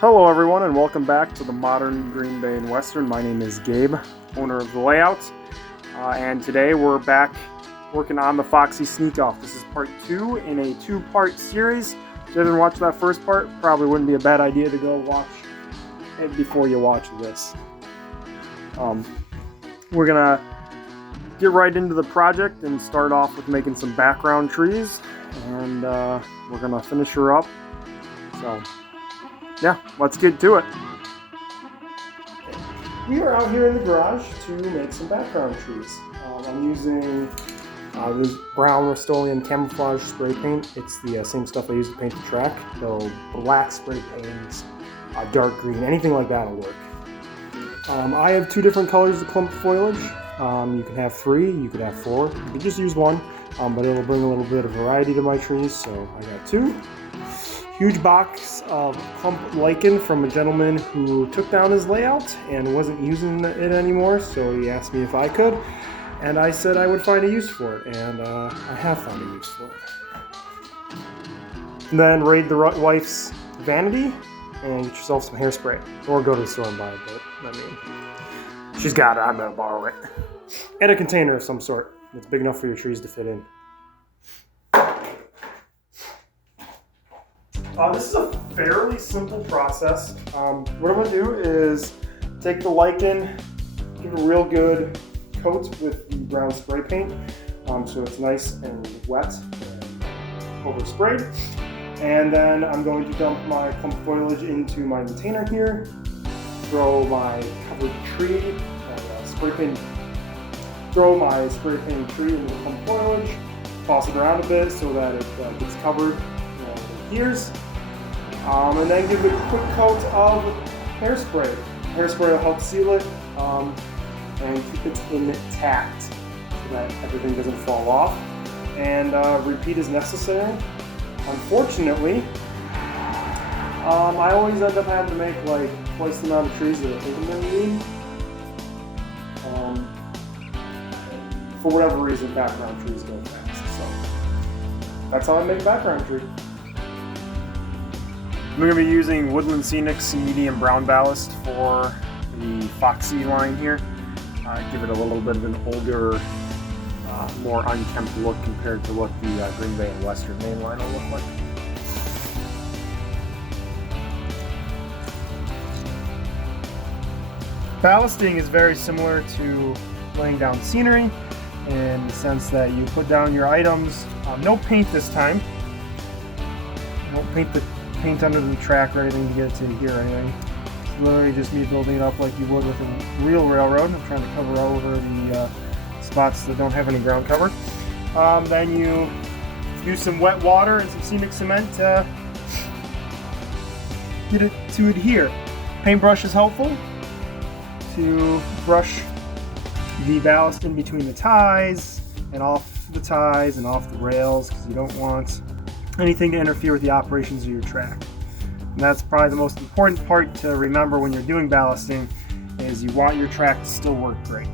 Hello everyone and welcome back to the Modern Green Bay and Western. My name is Gabe, owner of the layout, and today we're back working on the Foxy Sneak Off. This is part 2 in a 2-part series. If you haven't watched that first part, probably wouldn't be a bad idea to go watch it before you watch this. We're gonna get right into the project and start off with making some background trees, and we're gonna finish her up. So yeah, let's get to it. We are out here in the garage to make some background trees. I'm using this brown Rust-Oleum camouflage spray paint. It's the same stuff I use to paint the track. So black spray paints, dark green, anything like that will work. I have 2 different colors of clump foliage. You can have 3, you could have 4. You can just use 1, but it'll bring a little bit of variety to my trees, so I got 2. Huge box of clump lichen from a gentleman who took down his layout and wasn't using it anymore, so he asked me if I could, and I said I would find a use for it, and I have found a use for it. And then raid the wife's vanity and get yourself some hairspray, or go to the store and buy it, but I mean, she's got it, I'm gonna borrow it. And a container of some sort that's big enough for your trees to fit in. This is a fairly simple process. What I'm going to do is take the lichen, give it a real good coat with the brown spray paint, so it's nice and wet and oversprayed. And then I'm going to dump my clump foliage into my container here, throw my covered tree, throw my spray painted tree into the clump foliage, toss it around a bit so that it gets covered and adheres. And then give it a quick coat of hairspray. Hairspray will help seal it and keep it intact so that everything doesn't fall off. And repeat as necessary. Unfortunately, I always end up having to make like twice the amount of trees that I think I'm going to need. For whatever reason, background trees go fast. So that's how I make a background tree. I'm going to be using Woodland Scenics medium brown ballast for the Foxy line here. Give it a little bit of an older, more unkempt look compared to what the Green Bay and Western main line will look like. Ballasting is very similar to laying down scenery in the sense that you put down your items. No paint this time. Don't paint under the track or anything to get it to here or anything. It's literally just me building it up like you would with a real railroad. I'm trying to cover over the spots that don't have any ground cover. Then you use some wet water and some scenic cement to get it to adhere. Paintbrush is helpful to brush the ballast in between the ties and off the ties and off the rails, because you don't want anything to interfere with the operations of your track. And that's probably the most important part to remember when you're doing ballasting, is you want your track to still work great.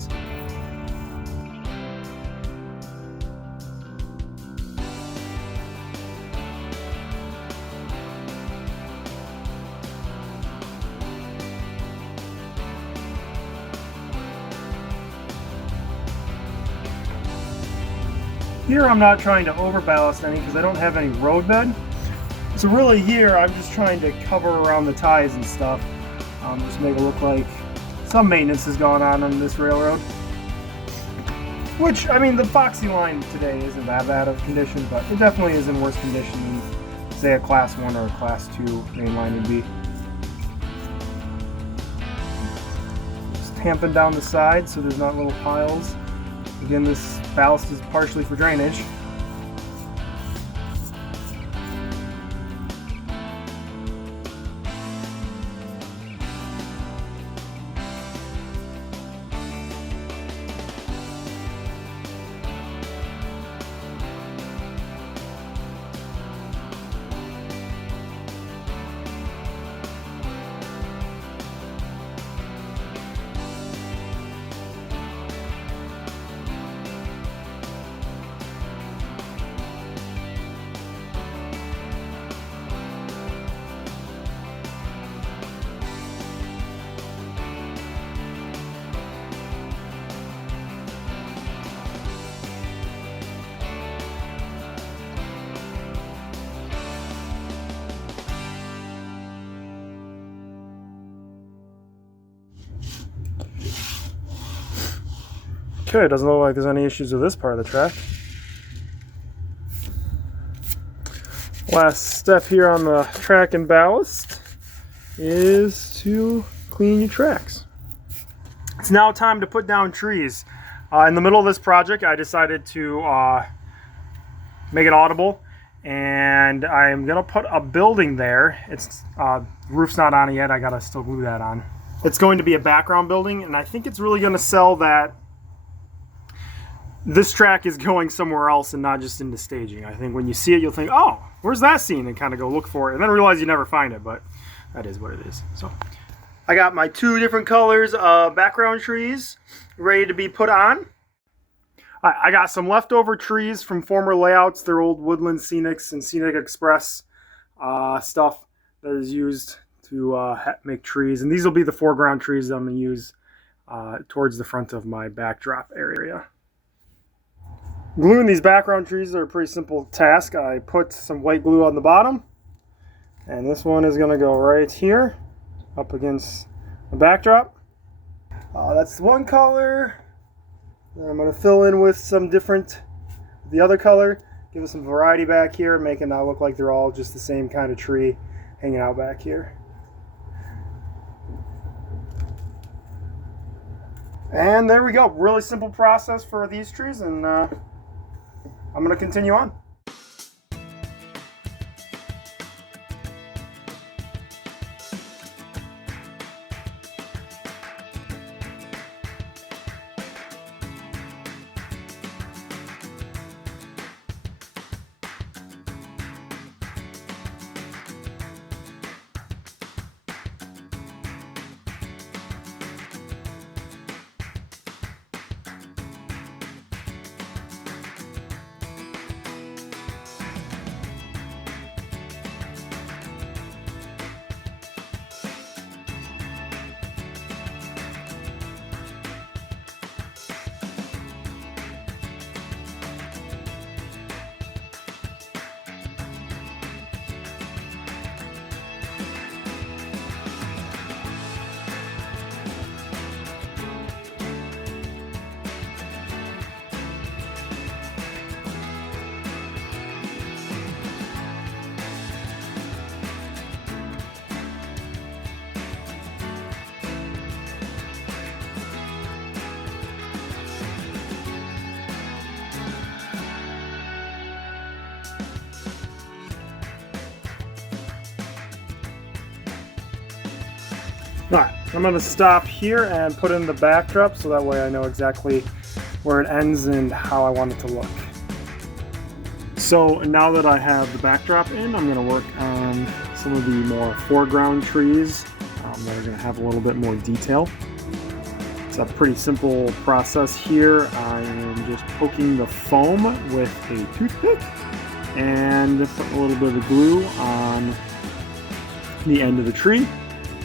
Here I'm not trying to over ballast any because I don't have any road bed. So really here I'm just trying to cover around the ties and stuff. Just make it look like some maintenance has gone on this railroad. Which, I mean, the Foxy line today isn't that bad of condition, but it definitely is in worse condition than, say, a Class 1 or a Class 2 main line would be. Just tamping down the sides so there's not little piles. Again, this ballast is partially for drainage. Okay, doesn't look like there's any issues with this part of the track. Last step here on the track and ballast is to clean your tracks. It's now time to put down trees. In the middle of this project, I decided to make it audible, and I'm gonna put a building there. It's roof's not on it yet. I gotta still glue that on. It's going to be a background building, and I think it's really gonna sell that this track is going somewhere else and not just into staging. I think when you see it, you'll think, oh, where's that scene? And kind of go look for it, and then realize you never find it, but that is what it is. So I got my 2 different colors of background trees ready to be put on. I got some leftover trees from former layouts. They're old Woodland Scenics and Scenic Express stuff that is used to make trees. And these will be the foreground trees that I'm going to use towards the front of my backdrop area. Gluing these background trees are a pretty simple task. I put some white glue on the bottom, and this one is going to go right here up against the backdrop. That's one color. I'm going to fill in with some different, the other color, give it some variety back here, make it not look like they're all just the same kind of tree hanging out back here. And there we go. Really simple process for these trees, and I'm going to continue on. Alright, I'm going to stop here and put in the backdrop so that way I know exactly where it ends and how I want it to look. So now that I have the backdrop in, I'm going to work on some of the more foreground trees that are going to have a little bit more detail. It's a pretty simple process here. I am just poking the foam with a toothpick and putting a little bit of glue on the end of the tree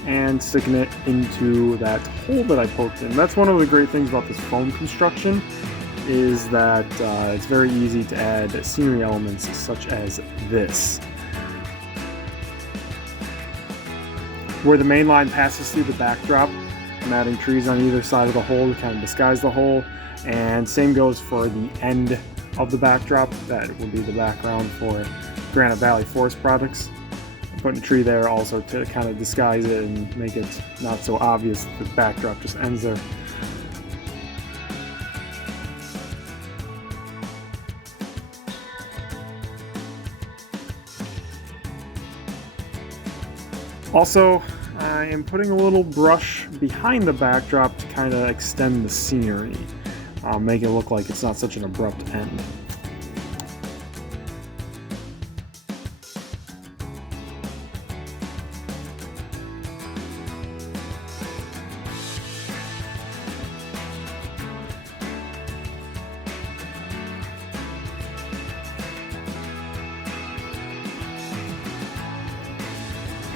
and sticking it into that hole that I poked in. That's one of the great things about this foam construction, is that it's very easy to add scenery elements such as this. Where the main line passes through the backdrop, I'm adding trees on either side of the hole to kind of disguise the hole, and same goes for the end of the backdrop. That will be the background for Granite Valley Forest products. Putting a tree there also to kind of disguise it and make it not so obvious that the backdrop just ends there. Also, I am putting a little brush behind the backdrop to kind of extend the scenery, make it look like it's not such an abrupt end.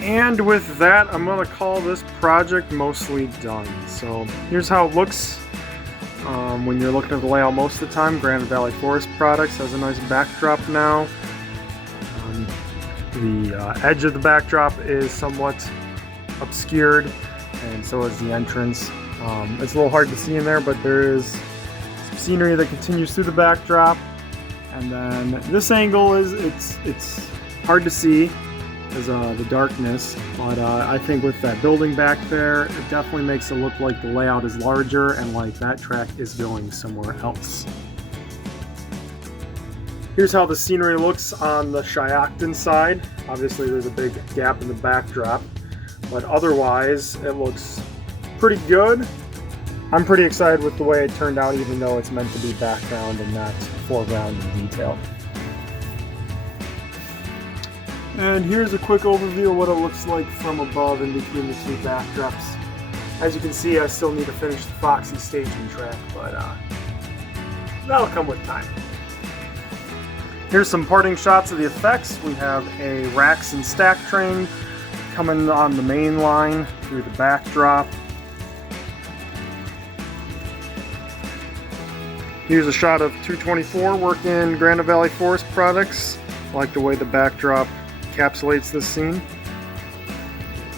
And with that, I'm going to call this project mostly done. So here's how it looks when you're looking at the layout most of the time. Granite Valley Forest Products has a nice backdrop now. The edge of the backdrop is somewhat obscured, and so is the entrance. It's a little hard to see in there, but there is scenery that continues through the backdrop. And then this angle is it's hard to see because of the darkness, but I think with that building back there, it definitely makes it look like the layout is larger and like that track is going somewhere else. Here's how the scenery looks on the Shyocton side. Obviously there's a big gap in the backdrop, but otherwise it looks pretty good. I'm pretty excited with the way it turned out, even though it's meant to be background and not foreground in detail. And here's a quick overview of what it looks like from above in between the two backdrops. As you can see, I still need to finish the Foxy staging track, but that'll come with time. Here's some parting shots of the effects. We have a racks and stack train coming on the main line through the backdrop. Here's a shot of 224 working Grand Valley Forest products. I like the way the backdrop encapsulates this scene.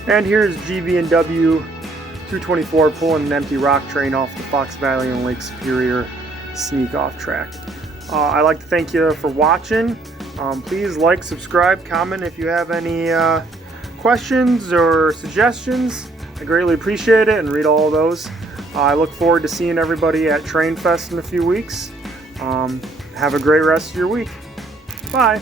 And here's GB&W 224 pulling an empty rock train off the Fox Valley and Lake Superior sneak off track. I'd like to thank you for watching. Please like, subscribe, comment if you have any questions or suggestions. I greatly appreciate it and read all of those. I look forward to seeing everybody at Train Fest in a few weeks. Have a great rest of your week. Bye.